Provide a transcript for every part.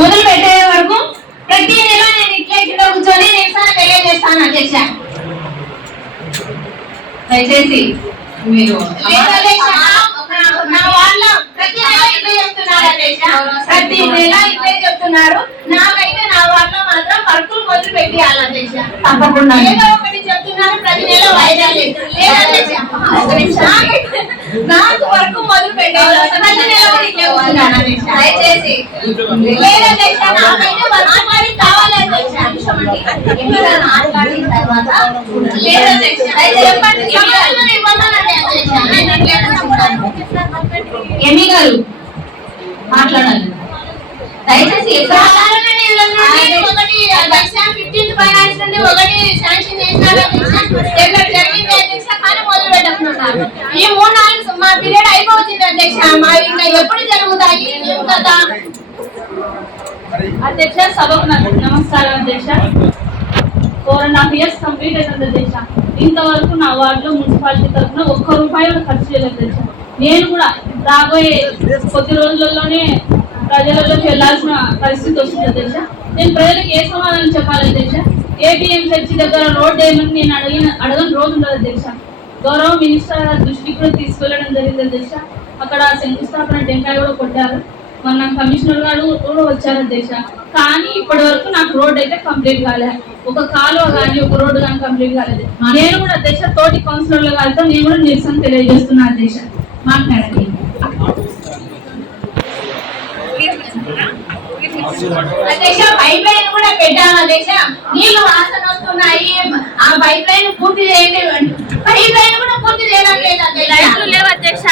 మొదలు పెట్టే వరకు ప్రతి నెల నేను ఇట్లా ఇట్లా కూర్చొని నిరసన తెలియజేస్తాను అధ్యక్ష. దయచేసి మీరు ప్రతి నెల ఇట్లా చెప్తున్నారు అధ్యక్ష, ప్రతి నెల ఇట్లే చెప్తున్నారు. నాకైతే నా వార్డులో మాత్రం వర్కులు మొదలు పెట్టేయాలి అధ్యక్ష. తప్పకుండా ఏదో ఒకటి చెప్తున్నారు, ప్రతి నెల వాయిదా నాకు వర్క్ మొదలు పెట్టాలి, ప్రతి నెల దయచేసి లేదధ్యక్ష. నాకైతే వర్క్ మరి కావాలి అధ్యక్ష. మాట్లాడిన తర్వాత లేదధ్యక్ష చెప్పండి. ఎమ్మి గారు మాట్లాడాలి దయచేసి. ఒకటి 15th ఫైనాన్స్ నుండి ఒకటి శాంక్షన్ చేసినారు జరిగింది అధ్యక్ష, కానీ మొదలు పెట్టకున్నారు. ఈ 3-4 మా పీరియడ్ అయిపోతుంది అధ్యక్ష. మా ఇంకా ఎప్పుడు జరుగుతాయి కదా అధ్యక్ష? సభకు నమస్కారం అధ్యక్ష. 4.5 years కంప్లీట్ అవుతుంది అధ్యక్ష. ఇంతవరకు నా వార్డులో మున్సిపాలిటీ తరఫున ₹1 ఖర్చు చేయలేదు అధ్యక్ష. నేను కూడా రాబోయే కొద్ది రోజుల్లోనే ప్రజలలోకి వెళ్లాల్సిన పరిస్థితి వస్తుంది అధ్యక్ష. నేను ప్రజలకు ఏ సమాధానం చెప్పాలి అధ్యక్ష? ఏబిఎం చర్చి దగ్గర రోడ్ ఏమని నేను అడగని రోజు ఉండదు అధ్యక్ష. గౌరవ మినిస్టర్ దృష్టికి కూడా తీసుకెళ్లడం జరిగింది అధ్యక్ష. అక్కడ శంకుస్థాపన టెంకాయ కూడా కొట్టారు. మొన్న కమిషనర్ గారు కూడా వచ్చారు అధ్యక్ష. కానీ ఇప్పటి వరకు నాకు రోడ్ అయితే కంప్లీట్ కాలేదు. ఒక కాలువ కానీ ఒక రోడ్డు కానీ కంప్లీట్ కాలేదు. నేను కూడా అధ్యక్ష తోటి కౌన్సిలర్ల గారితో నేను కూడా నిరసన తెలియజేస్తున్నా అధ్యక్ష. మాట్లాడండి అధ్యక్ష. పైప్ లైన్ కూడా పెట్టాను అధ్యక్ష. నీళ్లు వాసన వస్తున్నాయి, ఆ పైప్ లైన్ పూర్తి చేయండి. పైప్ లైన్ కూడా పూర్తి చేయడం లేదు అధ్యక్ష.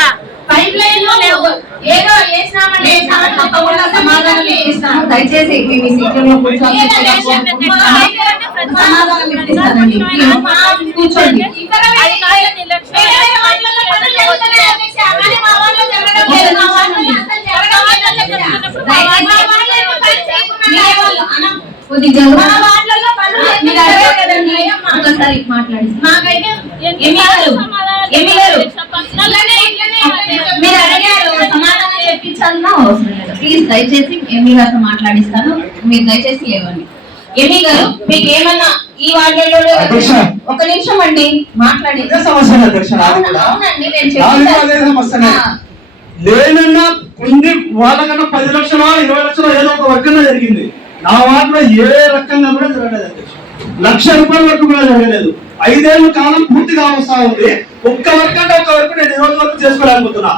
పైప్ లైన్ లో లేవు, ఏదో వేసినామంటే తప్పకుండా సమాధానం ఇస్తాను. దయచేసి మీ సీట్లలో కూర్చోండి. మాట్లాడి మాకైతే మీరు అడిగారు సమాధానం చెప్పించాలన్నా అవసరం లేదు. ప్లీజ్ దయచేసి ఎంఈ గారితో మాట్లాడిస్తాను. మీరు దయచేసి లేవండి. ఎంఈ గారు మీకు ఏమన్నా ఈ వార్డులో ఒక నిమిషం అండి మాట్లాడి. అవునండి నేను లేనన్నా కొన్ని వాళ్ళకన్నా 10 లక్షలు 20 లక్షలు ఏదో ఒక వర్గంగా జరిగింది. నా వార్డులో ఏ రకంగా కూడా జరగలేదు అధ్యక్ష. ₹1,00,000 వరకు కూడా జరగలేదు. 5 ఏళ్ళ కాలం పూర్తిగా వస్తా ఉంది. ఒక్క వర్క్ అంటే ఒక వరకు నేను 20 వరకు చేసుకోలేకపోతున్నా.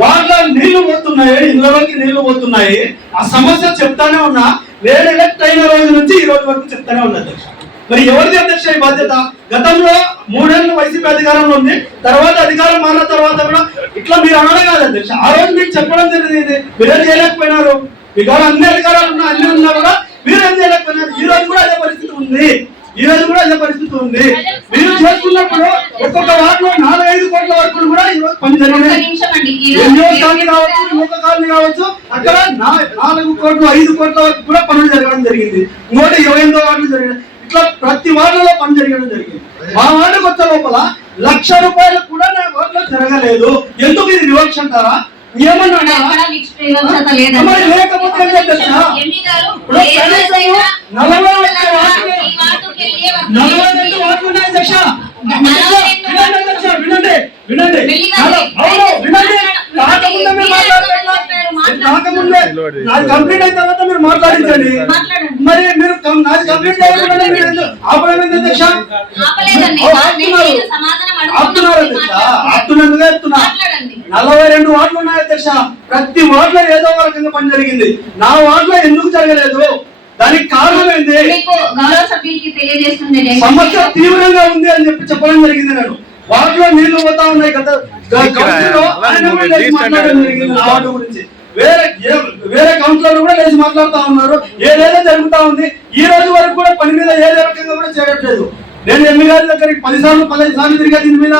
వార్డులో నీళ్లు పోతున్నాయి, ఇళ్ళలోకి నీళ్లు పోతున్నాయి. ఆ సమస్య చెప్తానే ఉన్నా. నేను ఎలక్ట్ అయిన రోజు నుంచి ఈ రోజు వరకు చెప్తానే ఉన్నా అధ్యక్ష. మరి ఎవరిది అధ్యక్ష ఈ బాధ్యత? గతంలో 3 ఏళ్ళు వైసీపీ అధికారంలో ఉంది, తర్వాత అధికారం మారిన తర్వాత కూడా ఇట్లా మీరు అనడం కాదు అధ్యక్ష. ఆ రోజు మీకు చెప్పడం జరిగింది, మీరేం చేయలేకపోయినారు. మీకు అన్ని అధికారాలు ఉన్నా అన్ని ఉన్నా కూడా మీరేం చేయలేకపోయినారు. ఈ రోజు కూడా అదే పరిస్థితి ఉంది. మీరు చేసుకున్నప్పుడు ఒక్కొక్క వార్డులో 4-5 కోట్ల వరకు కూడా ఈ రోజు పని జరిగింది. కాలనీ కావచ్చు, అక్కడ 4 కోట్లు 5 కోట్ల వరకు కూడా పనులు జరగడం జరిగింది. ఇంకోటి 28వ వార్డులు జరిగింది. ఇట్లా ప్రతి వార్డులో పని జరగడం జరిగింది. మా వార్డుకు వచ్చే లోపల ₹1,00,000 కూడా నా వార్డులో జరగలేదు. ఎందుకు ఇది వివక్ష అంటారా? ఏమన్నా లేకపోతే నాది కంప్లీట్ అయిన తర్వాత మీరు మాట్లాడించండి. మరి మీరు నాది కంప్లీట్ చేయకుండా ఆపలేదు అధ్యక్ష. ఆపుతున్నందుగా చెప్తున్నా. 42 వార్డులు ఉన్నాయి అధ్యక్ష. ప్రతి వార్డులో ఏదో ఒక రకంగా పని జరిగింది. నా వార్డులో ఎందుకు జరగలేదు? దానికి కారణం ఏంటి? సమస్య తీవ్రంగా ఉంది అని చెప్పడం జరిగింది. నేను వార్డులో నీళ్లు పోతా ఉన్నాయి. వార్డు గురించి వేరే కౌన్సిలర్ కూడా లేచి మాట్లాడుతా ఉన్నారు. ఏదేదో జరుగుతా ఉంది. ఈ రోజు వరకు కూడా పని మీద ఏదో రకంగా కూడా చేయట్లేదు. నేను ఎంఈ గారి దగ్గరికి 10 సార్లు 15 సార్లు తిరిగా దీని మీద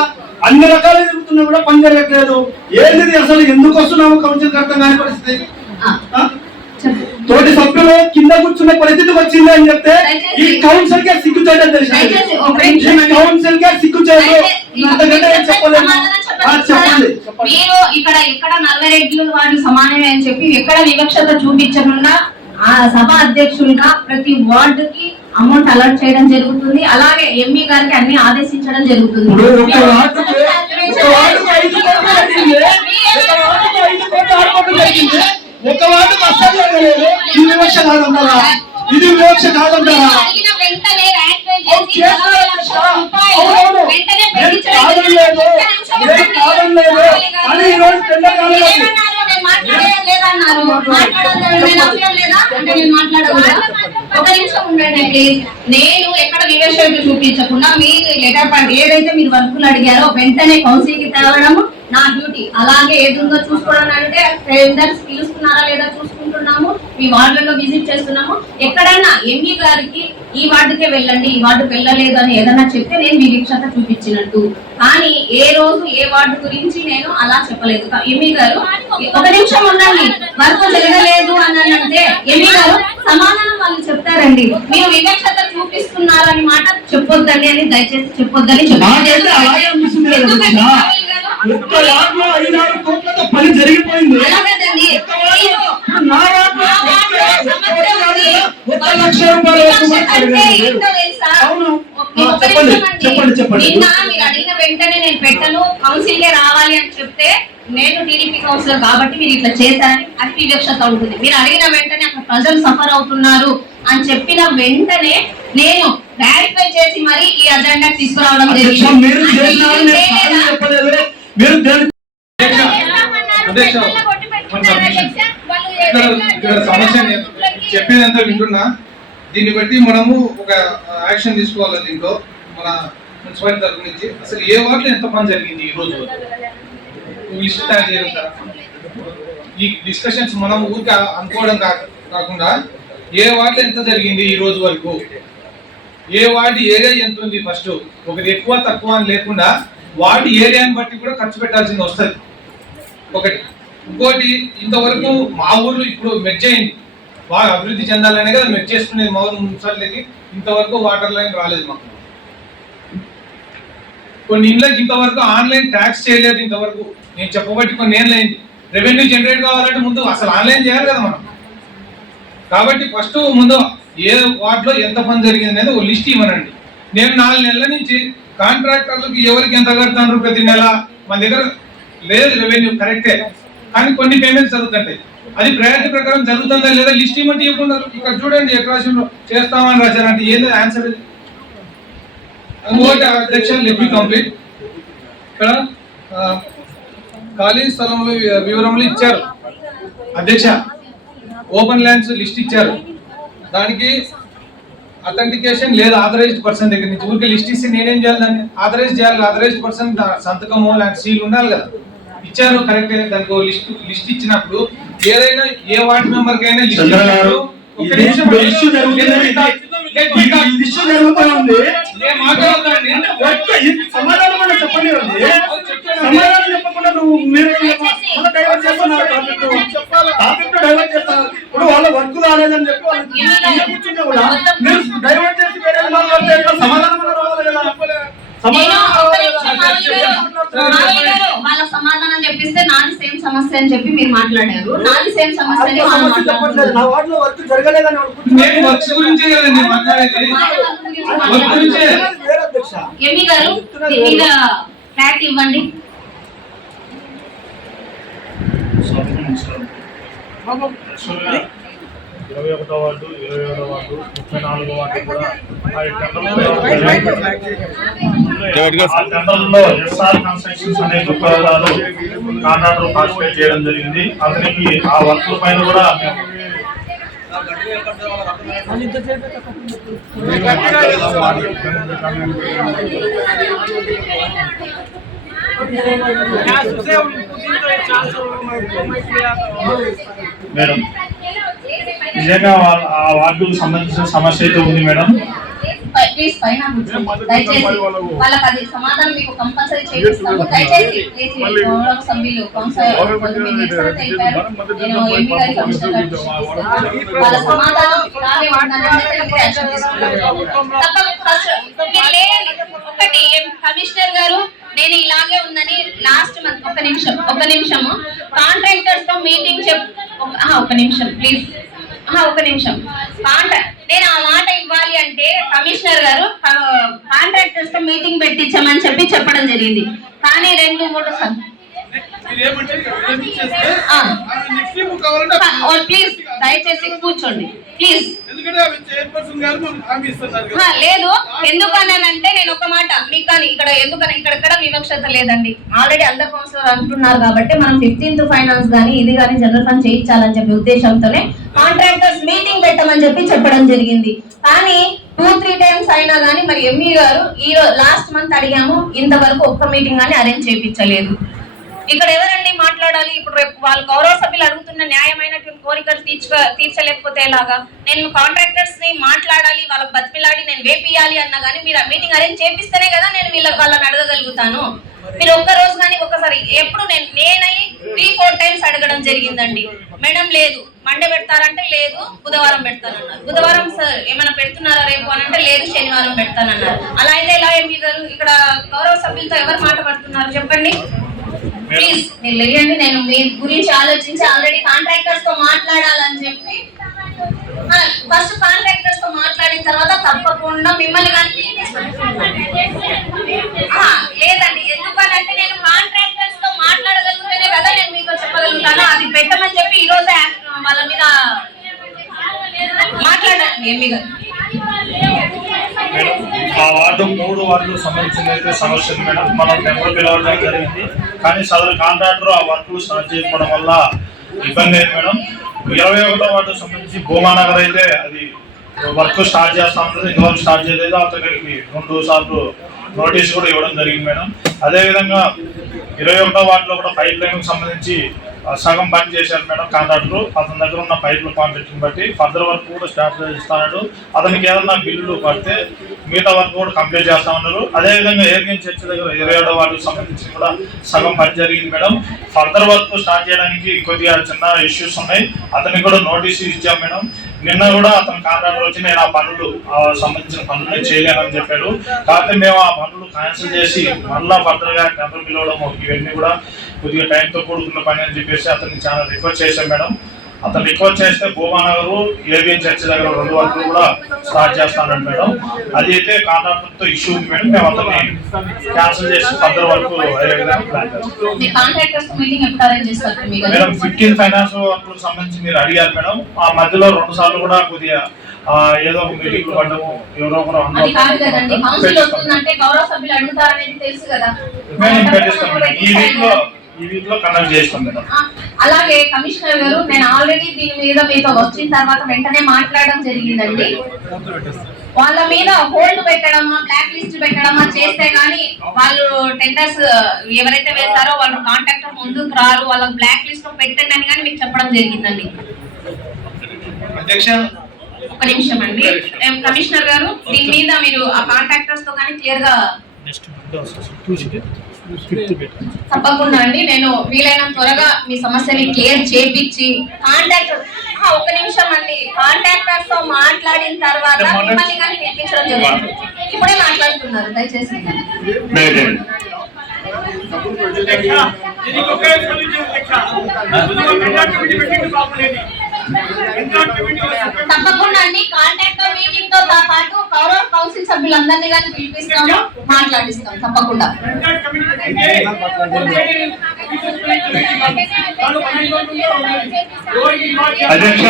అన్ని రకాలు జరుగుతున్నా కూడా పని జరగట్లేదు. ఏంటిది అసలు? ఎందుకు వస్తున్నాము కౌన్సిల్ అర్థం కాని పరిస్థితి. తోటి సభ్యులు కింద కూర్చున్న పరిస్థితికి వచ్చింది అని చెప్తే ఈ కౌన్సిల్ కే సిగ్గు చేయడం తెలుసు. కౌన్సిల్ కే సిగ్గు చేయదు. మీరు ఇక్కడ 42 వార్డు సమానమే అని చెప్పి ఎక్కడ వివక్షత చూపించకుండా ఆ సభ అధ్యక్షులుగా ప్రతి వార్డుకి అమౌంట్ అలాట్ చేయడం జరుగుతుంది. అలాగే ఎంఈ గారికి అన్ని ఆదేశించడం జరుగుతుంది. ఇది వివక్ష కాదంటారా? వెంటనే ఒక నిమిషం ఉండండి ప్లీజ్. నేను ఎక్కడ వివేచన చూపించకుండా మీరు లెటర్ పాయింట్ ఏదైతే మీరు వర్కులు అడిగారో వెంటనే కౌన్సిల్ కి తేవడం నా డ్యూటీ. అలాగే ఏది ఉందో చూసుకోవడం అంటే టెండర్స్ పిలుస్తున్నారా లేదా చూసుకుంటున్నాము, మీ వార్డులలో విజిట్ చేస్తున్నాము. ఎక్కడైనా ఎంఈ గారికి ఈ వార్డుకే వెళ్ళండి, ఈ వార్డుకి వెళ్ళలేదు అని ఏదైనా చెప్తే నేను వివక్షత చూపించినట్టు. కానీ ఏ రోజు ఏ వార్డు గురించి నేను అలా చెప్పలేదు. ఎంఈ గారు ఒక నిమిషం ఉండండి, వర్క్ జరగలేదు అని అంటే ఎంఈ గారు సమాధానం వాళ్ళు చెప్తారండి. మీరు వివక్షత చూపిస్తున్నారని మాట చెప్పొద్దండి అని దయచేసి చెప్పొద్దని పని జరిగిపోయింది. నిన్న మీరు అడిగిన వెంటనే నేను పెట్టను, కౌన్సిల్ కే రావాలి అని చెప్తే నేను టీడీపీ కౌన్సిలర్ కాబట్టి మీరు ఇట్లా చేశారని అది వివక్షత ఉంటుంది. మీరు అడిగిన వెంటనే అక్కడ ప్రజలు సఫర్ అవుతున్నారు అని చెప్పిన వెంటనే నేను క్లారిఫై చేసి మరి ఈ అజెండా తీసుకురావడం జరిగింది. సమస్య చెప్పేదంతా వింటున్నా. దీన్ని బట్టి మనము ఒక యాక్షన్ తీసుకోవాలి. దీంట్లో మన మున్సిపాలిటీ తరఫు నుంచి అసలు ఏ వార్డులో ఎంత పని జరిగింది ఈ రోజు లిస్ట్ తయారు చేయగలుగుతారా? ఈ డిస్కషన్స్ మనం ఊరికి అనుకోవడం కాకుండా ఏ వార్డులో ఎంత జరిగింది ఈ రోజు వరకు, ఏ వార్డు ఏరియా ఎంత ఉంది, ఫస్ట్ ఒకటి ఎక్కువ తక్కువ అని లేకుండా వార్డు ఏరియాని బట్టి కూడా ఖర్చు పెట్టాల్సింది వస్తుంది ఒకటి. ఇంకోటి, ఇంతవరకు మా ఊర్లో ఇప్పుడు మెర్జ్ అయింది, బాగా అభివృద్ధి చెందాలనే కదా మెర్జ్ చేసుకునేది మా ఊరు మున్సిపాలిటీకి. ఇంతవరకు వాటర్ లైన్ రాలేదు మాకు. కొన్ని ఇళ్ళకి ఇంతవరకు ఆన్లైన్ ట్యాక్స్ చేయలేదు. ఇంతవరకు నేను చెప్పబట్టి కొన్ని ఏళ్ళు అయింది. రెవెన్యూ జనరేట్ కావాలంటే ముందు అసలు ఆన్లైన్ చేయాలి కదా మనం. కాబట్టి ఫస్ట్ ముందు ఏ వార్డులో ఎంత పని జరిగింది అనేది ఒక లిస్ట్ ఇవ్వనండి. నేను 4 నెలల నుంచి కాంట్రాక్టర్లకు ఎవరికి ఎంత కడతాను ప్రతి నెల మన దగ్గర లేదు రెవెన్యూ కరెక్టే, కానీ కొన్ని పేమెంట్స్ జరుగుతుంటాయి. అది ప్రయారిటీ ప్రకారం జరుగుతుందా లేదా లిస్ట్ ఇవ్వమంటే ఇవ్వకున్నారు. ఇక్కడ చూడండి ఎక్కడ చేస్తామని రాశారంటే ఏంది ఆన్సర్? అధ్యక్ష లెట్ మీ కంప్లీట్. ఇక్కడ ఖాళీ స్థలంలో వివరములు ఇచ్చారు అధ్యక్ష. ఓపెన్ ల్యాండ్స్ లిస్ట్ ఇచ్చారు, దానికి అథెంటికేషన్ లేదు ఆథరైజ్డ్ పర్సన్ దగ్గర నుంచి. ఊరికి లిస్ట్ ఇస్తే నేనేం చేయాలి? దాన్ని ఆథరైజ్ చేయాలి. ఆథరైజ్డ్ పర్సన్ సంతకము లాంటి సీల్ ఉండాలి కదా. ఇచ్చారు కరెక్టే. దానికి లిస్ట్ ఇచ్చినప్పుడు ఏదైనా ఏ వార్డు మెంబర్ కైనా లిస్ట్ ఇచ్చినప్పుడు సమాధానం చెప్పండి. సమాధానం చెప్పకుండా నువ్వు మీరు డైవర్ట్ చేస్తున్నారు. డైవర్ట్ చేస్తారు. ఇప్పుడు వాళ్ళ వర్క్ రాలేదని చెప్పి కూర్చుంటే కూడా మీరు డైవర్ట్ చేసి వేరే సమాధానం రావాలి కదా. వాళ్ళ సమాధానం చెప్పిస్తే నాది సేమ్ సమస్య అని చెప్పి మీరు మాట్లాడారు. నాది సేమ్ సమస్య నా వార్డులో వర్క్ జరగలేదని ఎంఈ గారు ఫ్లాట్ ఇవ్వండి. 21వ వార్డు, 27వ వార్డు, 34వ వార్డు కూడా ఆ టెండర్లో ఎస్ఆర్ కన్స్ట్రక్షన్స్ అనే వాళ్ళు కాంట్రాక్టర్ పార్టిసిపేట్ చేయడం జరిగింది. అతనికి ఆ వర్క్ల పైన కూడా మేడం నిజంగా ఆ వార్డుకు సంబంధించిన సమస్య అయితే ఉంది మేడం. ప్లీజ్ పైన దయచేసి వాళ్ళకి అది సమాధానం మీకు కంపల్సరీ చేయిస్తాము. దయచేసి సభ్యులు నేను ఎంపీ గారి కమిషనర్ వాళ్ళ సమాధానం ఒకటి కమిషనర్ గారు నేను ఇలాగే ఉందని లాస్ట్ మంత్ ఒక నిమిషము కాంట్రాక్టర్స్ తో మీటింగ్ ఒక నిమిషం ప్లీజ్ ఒక నిమిషం. నేను ఆ మాట ఇవ్వాలి అంటే కమిషనర్ గారు కాంట్రాక్టర్స్ తో మీటింగ్ పెట్టించామని చెప్పడం జరిగింది. కానీ 2-3 సార్లు ప్లీజ్ దయచేసి కూర్చోండి ప్లీజ్. లేదు, ఎందుకనంటే నేను ఒక మాట మీకు కానీ ఇక్కడ వివక్షత లేదండి. ఆల్రెడీ అందరు కౌన్సిలర్ అంటున్నారు కాబట్టి మనం 15th ఫైనాన్స్ కానీ ఇది కానీ జనరల్ ఫండ్ చేయించాలని చెప్పి ఉద్దేశంతోనే కాంట్రాక్టర్స్ మీటింగ్ పెట్టమని చెప్పడం జరిగింది. కానీ 2-3 టైమ్స్ అయినా కానీ మరి ఎంఈ గారు ఈ లాస్ట్ మంత్ అడిగాము, ఇంతవరకు ఒక్క మీటింగ్ కానీ అరేంజ్ చేయించలేదు. ఇక్కడ ఎవరండి మాట్లాడాలి? ఇప్పుడు రేపు వాళ్ళ గౌరవ సభ్యులు అడుగుతున్న న్యాయమైనటువంటి కోరికలు తీర్చలేకపోతే ఎలాగా? నేను కాంట్రాక్టర్స్ ని మాట్లాడాలి, వాళ్ళకి బతిమిలాడి నేను వేపియాలి అన్నా కానీ మీరు ఆ మీటింగ్ అరేంజ్ చేపిస్తేనే కదా నేను వాళ్ళని అడగగలుగుతాను. మీరు ఒక్క రోజు కానీ ఒకసారి ఎప్పుడు నేనై 3-4 టైమ్స్ అడగడం జరిగిందండి. మేడం లేదు, మండే పెడతారంటే లేదు, బుధవారం పెడతానన్నారు. బుధవారం సార్ ఏమైనా పెడుతున్నారా రేపు అని అంటే లేదు, శనివారం పెడతానన్నారు. అలా అయితే ఎలా ఎంపీ గారు? ఇక్కడ గౌరవ సభ్యులతో ఎవరు మాట పడుతున్నారు చెప్పండి ప్లీజ్. మీరు లేయండి, నేను మీ గురించి ఆలోచించి ఆల్రెడీ కాంట్రాక్టర్స్ తో మాట్లాడాలని చెప్పి ఫస్ట్ కాంట్రాక్టర్స్ తో మాట్లాడిన తర్వాత తప్పకుండా మిమ్మల్ని కానీ లేదండి. ఎందుకనంటే నేను కాంట్రాక్టర్స్ తో మాట్లాడగలుగుతేనే కదా నేను మీతో చెప్పగలుగుతాను. అది పెట్టమని చెప్పి ఈ రోజు వాళ్ళ మీద మాట్లాడండి ఎంపీ గారు. ఆ వార్డు 3 వార్డులకు సంబంధించిన అయితే సమస్య ఉంది మేడం. మనం నెంబర్ పిలవడం జరిగింది, కానీ సదరు కాంట్రాక్టర్ ఆ వర్క్లు స్టార్ట్ చేయకపోవడం వల్ల ఇబ్బంది అయింది మేడం. 21వ వార్డుకు సంబంధించి భూమానగర్ అయితే అది వర్క్ స్టార్ట్ చేస్తా ఉంటుంది, ఇంతవరకు స్టార్ట్ చేయలేదు. అతనికి 2 సార్లు నోటీస్ కూడా ఇవ్వడం జరిగింది మేడం. అదేవిధంగా 21వ వార్డులో కూడా పైప్ లైన్కి సంబంధించి సగం పని చేశారు మేడం కాంట్రాక్టర్. అతని దగ్గర ఉన్న పైపుల క్వాంటిటీని బట్టి ఫర్దర్ వర్క్ కూడా స్టార్ట్ చేస్తాడు. అతనికి ఏదన్నా బిల్లులు పడితే మిగతా వర్క్ కూడా కంప్లీట్ చేస్తా ఉన్నారు. అదేవిధంగా ఏరియన్ చర్చ్ దగ్గర 27వ వార్డుకు సంబంధించి కూడా సగం పని జరిగింది మేడం. ఫర్దర్ వర్క్ స్టార్ట్ చేయడానికి కొద్దిగా చిన్న ఇష్యూస్ ఉన్నాయి, అతనికి కూడా నోటీస్ ఇచ్చాం మేడం. నిన్న కూడా అతని కాంట్రాక్టర్ వచ్చి నేను ఆ పనులు సంబంధించిన పనులు చేయలేనని చెప్పాడు. కాబట్టి మేము ఆ పనులు క్యాన్సిల్ చేసి మళ్ళా ఫర్దర్ గా టెండర్ పిలవడం ఇవన్నీ కూడా కొద్దిగా టైంతో కూడుకున్న పని అని చెప్పేసి అతన్ని చాలా రిక్వెస్ట్ చేశాం మేడం. అతను రిక్వెస్ట్ చేస్తే భూమానగర్ ఏవిఎన్ చర్చ్ దగ్గర 2 వర్క్లు కూడా స్టార్ట్ చేస్తాను మేడం. అది అయితే కాంట్రాక్టర్ తో ఇష్యూ ఉంది మేడం. మేము అతన్ని క్యాన్సిల్ చేసి ఫర్దర్ వర్క్ ప్లాన్ చేస్తాం మేడం. 15 ఫైనాన్స్ వర్క్ సంబంధించి మీరు అడిగారు మేడం. ఆ మధ్యలో 2 సార్లు కూడా కొద్దిగా ఏదో ఒక మీటింగ్ పడ్డము, ఎవరో ఒకరు ఈ వీక్ లో కండక్ట్ చేస్తాం మేడం. అలాగే కమిషనర్ గారు, నేను ఆల్రెడీ దీని మీద మీతో వచ్చిన తర్వాత వెంటనే మాట్లాడడం జరిగిందండి. వాళ్ళ మీద హోల్డ్ పెట్టడమా, బ్లాక్ లిస్ట్ పెట్టడమా చేస్తే గానీ వాళ్ళు టెండర్స్ ఎవరైతే వేస్తారో వాళ్ళు కాంట్రాక్టర్ ముందుకు రారు, వాళ్ళకి బ్లాక్ లిస్ట్ పెట్టండి అని కానీ మీకు చెప్పడం జరిగిందండి. అధ్యక్ష ఒక నిమిషం అండి కమిషనర్ గారు, దీని మీద మీరు ఆ కాంట్రాక్టర్స్ తో కానీ క్లియర్ గా తప్పకుండా అండి నేను వీలైనంత త్వరగా మీ సమస్యని క్లియర్ చేపించి కాంట్రాక్టర్ ఒక నిమిషం అండి కాంట్రాక్టర్స్ తో మాట్లాడిన తర్వాత మిమ్మల్ని కానీ పిలిపించడం జరుగుతుంది. ఇప్పుడే మాట్లాడుతున్నారు దయచేసి. తప్పకుండా అండి కాంట్రాక్టర్ మీటింగ్ తో పాటు గౌరవ కౌన్సిల్ సభ్యులందరినీ కానీ పిలిపిస్తాము, మాట్లాడిస్తాం తప్పకుండా. అధ్యక్ష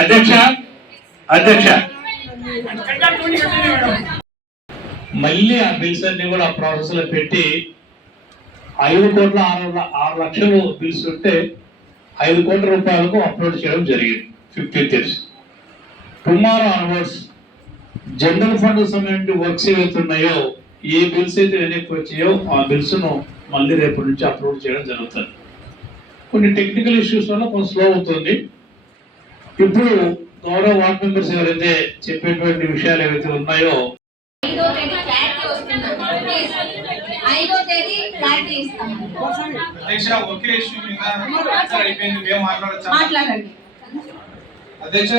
అధ్యక్ష అధ్యక్ష మళ్ళీ ఆ బిల్స్ అన్ని కూడా ప్రాసెస్ లో పెట్టి 5,06,00,000 బిల్స్ ఉంటే 5 కోట్ల రూపాయలకు అప్లోడ్ చేయడం జరిగింది 15th. Tomorrow onwards general fund సంబంధించి వర్క్స్ ఏవైతే ఉన్నాయో, ఏ బిల్స్ అయితే వెనక్కి వచ్చాయో ఆ బిల్స్ ను మళ్ళీ రేపటి నుంచి అప్లోడ్ చేయడం జరుగుతుంది. కొన్ని టెక్నికల్ ఇష్యూస్ వల్ల కొంచెం స్లో అవుతుంది. ఇప్పుడు గౌరవ వార్డ్ మెంబర్స్ ఎవరైతే చెప్పేటువంటి విషయాలు ఏవైతే ఉన్నాయో 5వ తేదీ క్లారిటీ వస్తుందండి. 5వ తేదీ క్లారిటీ ఇస్తాం. అధ్యక్ష ఒకే ఇష్యూ మీద అయిపోయింది, మేము మాట్లాడండి అధ్యక్ష.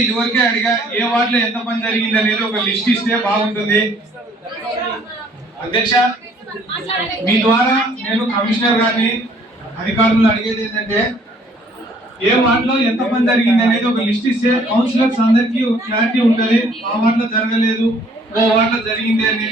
ఇదివరకే అడిగా ఏ వార్డులో ఎంత పని జరిగింది అనేది ఒక లిస్ట్ ఇస్తే బాగుంటుంది. అధ్యక్ష మీ ద్వారా నేను కమిషనర్ గారిని అధికారులు అడిగేది ఏంటంటే ఏ వార్డులో ఎంత పని జరిగింది అనేది ఒక లిస్ట్ ఇస్తే కౌన్సిలర్స్ అందరికీ క్లారిటీ ఉంటుంది. ఆ వార్డులో జరగలేదు, ఓ వార్డులో జరిగింది అని